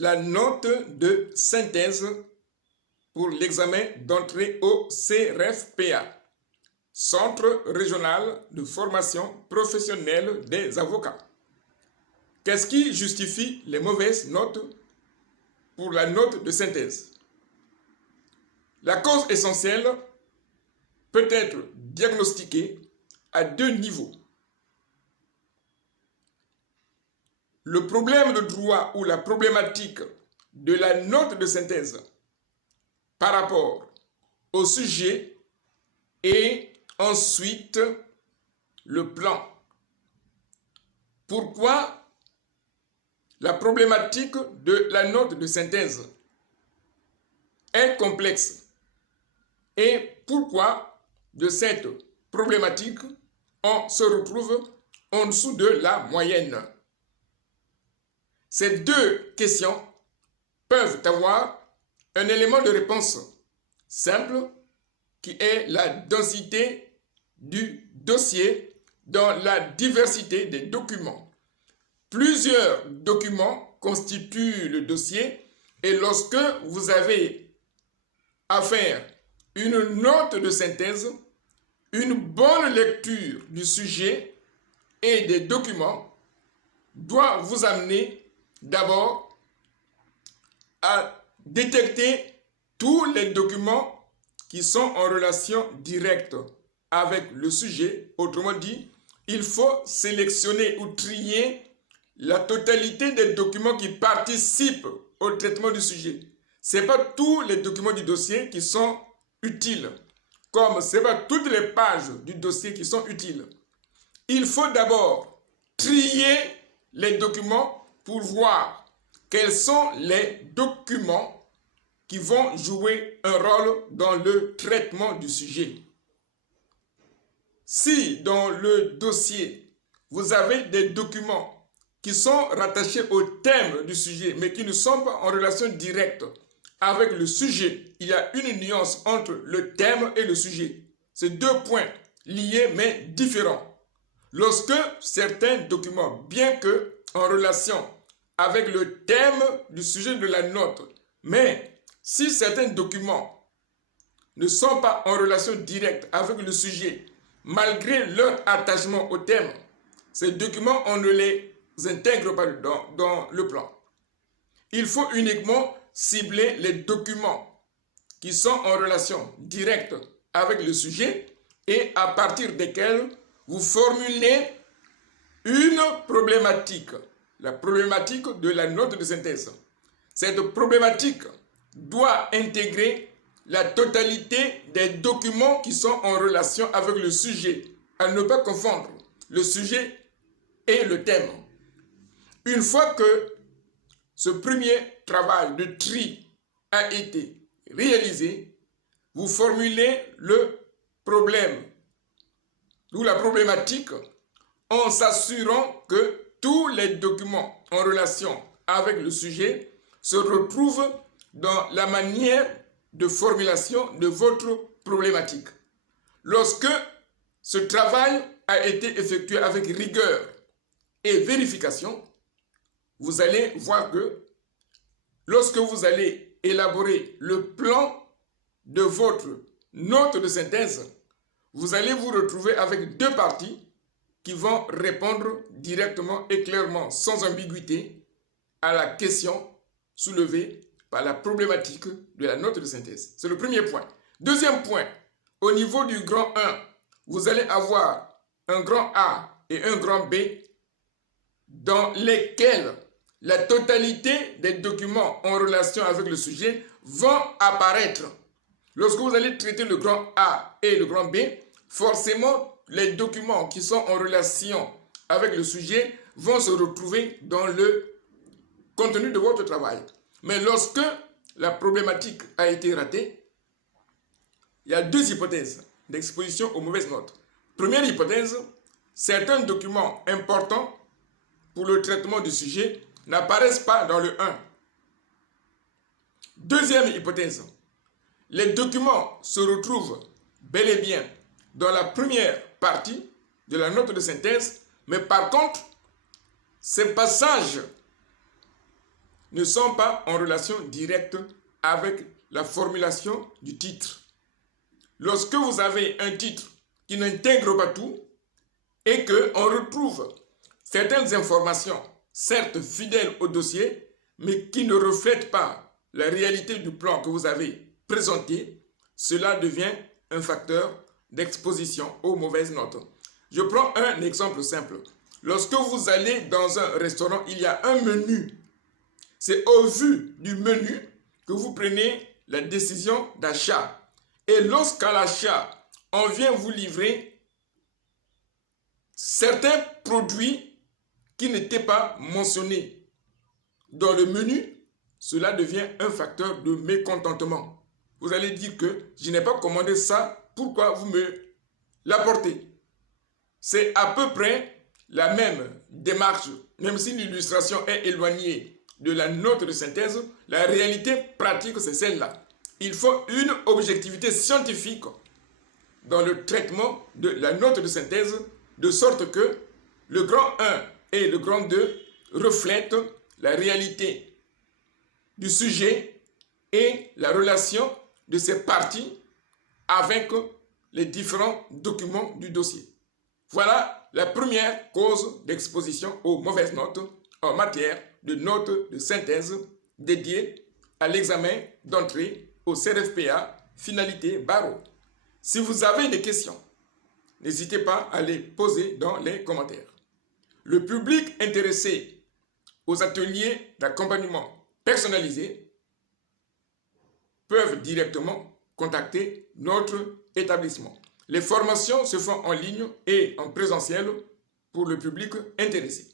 la note de synthèse pour l'examen d'entrée au CRFPA, Centre régional de formation professionnelle des avocats. Qu'est-ce qui justifie les mauvaises notes pour la note de synthèse? La cause essentielle peut être diagnostiquée à deux niveaux. Le problème de droit ou la problématique de la note de synthèse par rapport au sujet et ensuite le plan. Pourquoi la problématique de la note de synthèse est complexe et pourquoi de cette problématique on se retrouve en dessous de la moyenne. Ces deux questions peuvent avoir un élément de réponse simple qui est la densité du dossier dans la diversité des documents. Plusieurs documents constituent le dossier et lorsque vous avez à faire une note de synthèse, une bonne lecture du sujet et des documents doit vous amener d'abord à détecter tous les documents qui sont en relation directe avec le sujet. Autrement dit, il faut sélectionner ou trier la totalité des documents qui participent au traitement du sujet. Ce n'est pas tous les documents du dossier qui sont utiles, comme ce n'est pas toutes les pages du dossier qui sont utiles. Il faut d'abord trier les documents pour voir quels sont les documents qui vont jouer un rôle dans le traitement du sujet. Si dans le dossier, vous avez des documents qui sont rattachés au thème du sujet, mais qui ne sont pas en relation directe avec le sujet, il y a une nuance entre le thème et le sujet. C'est deux points liés mais différents. Lorsque certains documents, bien que en relation avec le thème du sujet de la note, mais si certains documents ne sont pas en relation directe avec le sujet, malgré leur attachement au thème, ces documents, on ne les intègre pas dans le plan. Il faut uniquement cibler les documents qui sont en relation directe avec le sujet et à partir desquels vous formulez une problématique, la problématique de la note de synthèse. Cette problématique doit intégrer la totalité des documents qui sont en relation avec le sujet, à ne pas confondre le sujet et le thème. Une fois que ce premier travail de tri a été réalisé, vous formulez le problème ou la problématique en s'assurant que tous les documents en relation avec le sujet se retrouvent dans la manière de formulation de votre problématique. Lorsque ce travail a été effectué avec rigueur et vérification, vous allez voir que lorsque vous allez élaborer le plan de votre note de synthèse, vous allez vous retrouver avec deux parties qui vont répondre directement et clairement, sans ambiguïté, à la question soulevée par la problématique de la note de synthèse. C'est le premier point. Deuxième point, au niveau du grand 1, vous allez avoir un grand A et un grand B dans lesquels la totalité des documents en relation avec le sujet vont apparaître. Lorsque vous allez traiter le grand A et le grand B, forcément, les documents qui sont en relation avec le sujet vont se retrouver dans le contenu de votre travail. Mais lorsque la problématique a été ratée, il y a deux hypothèses d'exposition aux mauvaises notes. Première hypothèse, certains documents importants pour le traitement du sujet n'apparaissent pas dans le 1. Deuxième hypothèse, les documents se retrouvent bel et bien dans la première partie de la note de synthèse, mais par contre, ces passages ne sont pas en relation directe avec la formulation du titre. Lorsque vous avez un titre qui n'intègre pas tout et qu'on retrouve certaines informations, certes fidèles au dossier, mais qui ne reflètent pas la réalité du plan que vous avez présenté, cela devient un facteur d'exposition aux mauvaises notes. Je prends un exemple simple. Lorsque vous allez dans un restaurant, il y a un menu. C'est au vu du menu que vous prenez la décision d'achat. Et lorsqu'à l'achat, on vient vous livrer certains produits qui n'étaient pas mentionnés dans le menu, cela devient un facteur de mécontentement. Vous allez dire que je n'ai pas commandé ça, pourquoi vous me l'apportez? C'est à peu près la même démarche, même si l'illustration est éloignée de la note de synthèse, la réalité pratique c'est celle-là. Il faut une objectivité scientifique dans le traitement de la note de synthèse, de sorte que le grand 1 et le grand 2 reflètent la réalité du sujet et la relation de ses parties avec les différents documents du dossier. Voilà la première cause d'exposition aux mauvaises notes en matière de notes de synthèse dédiées à l'examen d'entrée au CRFPA finalité barreau. Si vous avez des questions, n'hésitez pas à les poser dans les commentaires. Le public intéressé aux ateliers d'accompagnement personnalisé peuvent directement contacter notre établissement. Les formations se font en ligne et en présentiel pour le public intéressé.